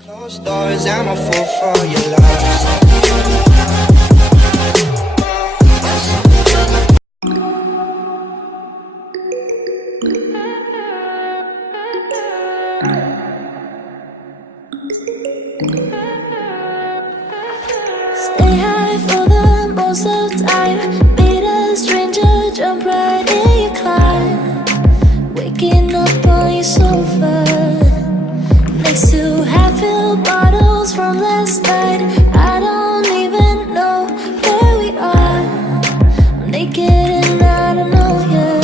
Closed doors, I'm a fool for your love. Stay high for the most of the time. Meet a stranger, jump right in your climb. Waking up on your sofa next to half-filled bottles from last night. I don't even know where we are. I'm naked and I don't know you.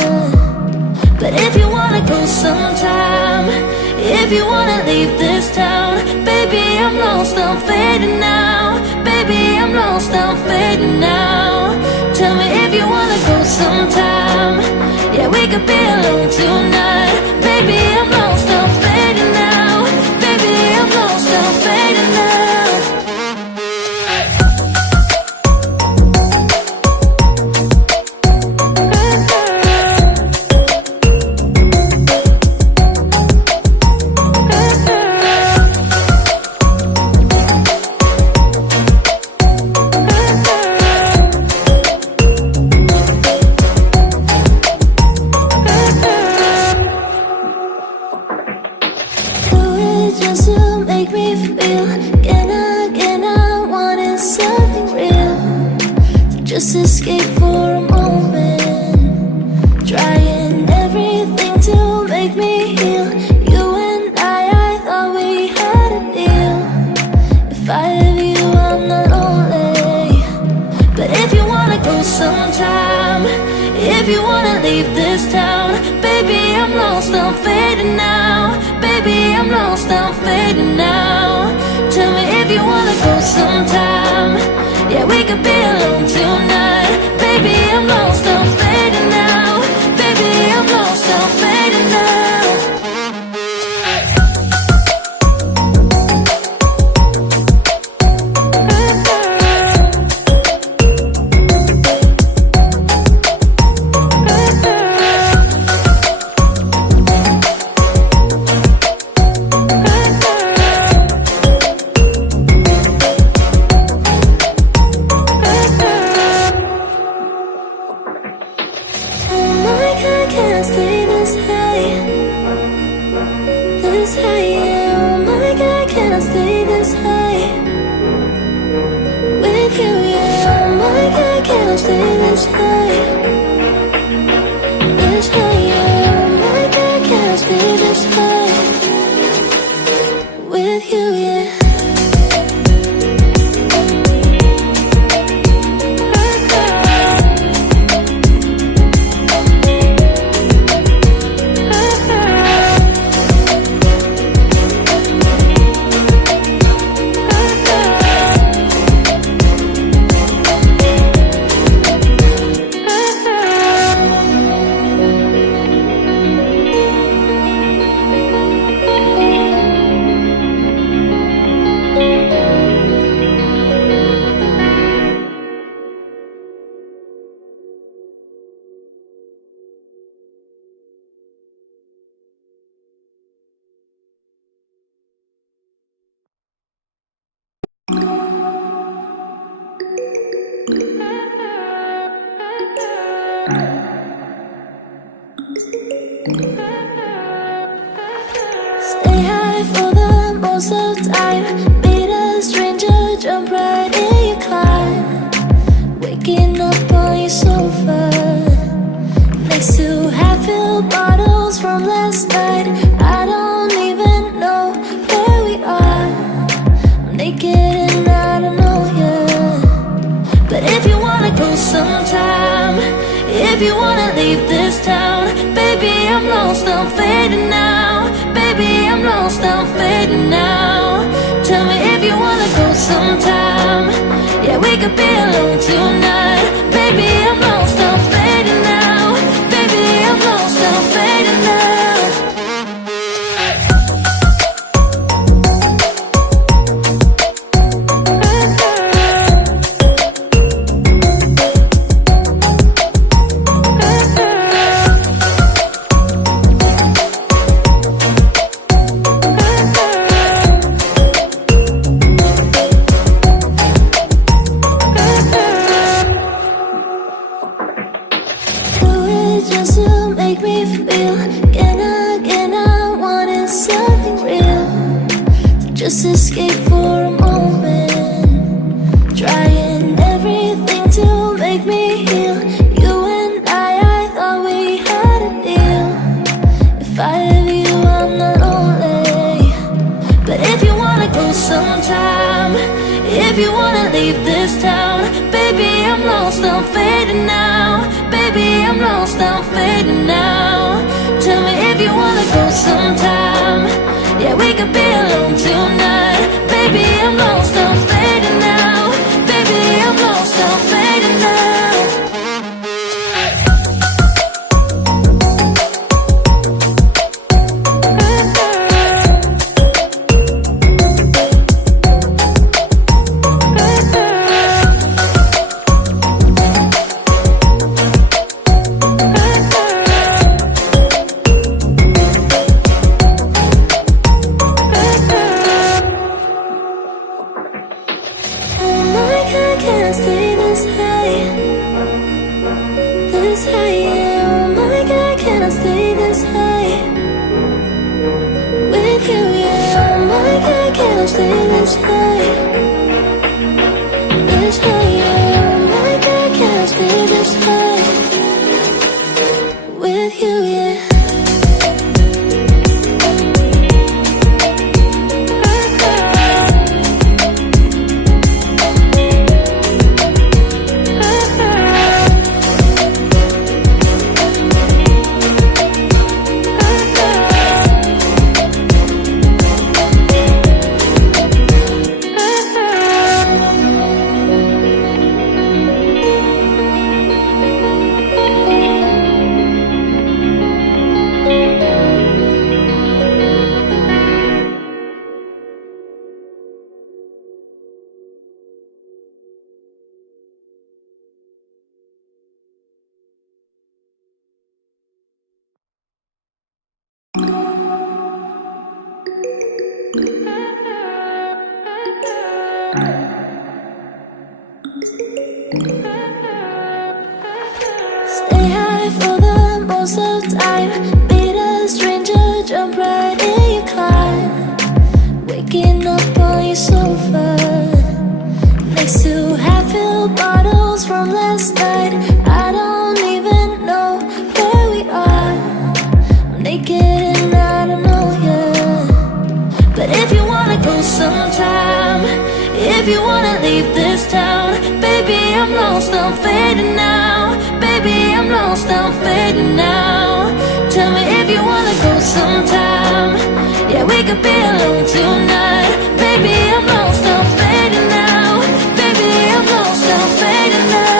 But if you wanna go sometime, if you wanna leave this town, baby, I'm lost, I'm fading now. Baby, I'm lost, I'm fading now. Tell me if you wanna go sometime. Yeah, we could be alone tonight. Baby, I'm lost, I'm fading now. Baby, I'm lost, I'm fading now. Just to make me feel again, I wanted something real to just escape for a moment, trying everything to make me heal. You and I thought we had a deal. If I have you, I'm not lonely. But if you wanna go sometime, if you wanna leave this town, baby, I'm lost, I'm fading now. Baby, I'm lost, I'm fading now. Tell me if you wanna go sometime. Yeah, we could be alone tonight. Baby, I'm lost, I'm fading now. Baby, I'm lost, I'm fading now. Stay high for the most of the time. Meet a stranger, jump right in your climb. Waking up on your sofa next to half-filled bottles from last night. I don't even know where we are. I'm naked and I don't know you. But if you wanna go sometime, if you wanna leave this town, baby, I'm lost, I'm fading now. Baby, I'm lost, I'm fading now. Tell me if you wanna go sometime. Yeah, we could be alone tonight. Baby, I'm lost, I'm fading now. Baby, I'm lost, I'm fading now. just escape for a moment, trying everything to make me heal. You and I thought we had a deal. If I have you, I'm not lonely. But if you wanna go sometime, if you wanna leave this town, baby, I'm lost, I'm fading now. Baby, I'm lost, I'm fading now. Tell me if you wanna go sometime. Yeah, we could be alone tonight. Baby, I'm lost, I'm fading now. Baby, I'm lost, I'm fading now. Stay high for the most of time. Meet a stranger, jump right in your climb. Waking up on your sofa next to half-filled bottles from last night. I don't even know where we are. I'm naked and I don't know you. But if you wanna go sometime, if you wanna leave this town, baby, I'm lost, I'm fading now. Baby, I'm lost, I'm fading now. Tell me if you wanna go sometime. Yeah, we could be alone tonight. Baby, I'm lost, I'm fading now. Baby, I'm lost, I'm fading now.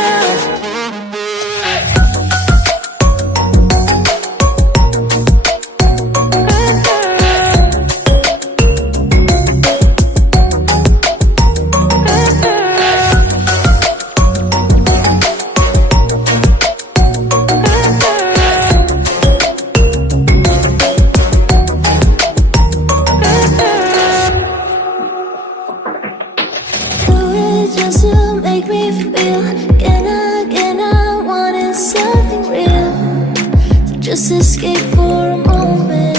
Just escape for a moment,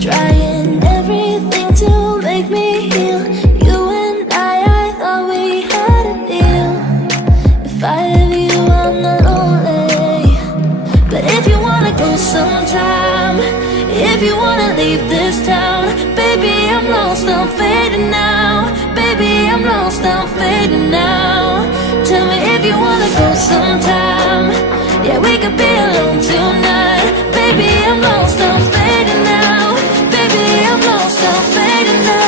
trying everything to make me heal. You and I thought we had a deal. If I have you, I'm not lonely. But if you wanna go sometime, if you wanna leave this town, baby, I'm lost, I'm fading now. Baby, I'm lost, I'm fading now. Tell me if you wanna go sometime. Yeah, we could be alone tonight. Baby, I'm lost, I'm fading now. Baby, I'm lost, I'm fading now.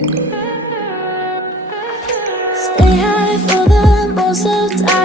Stay high for the most of time.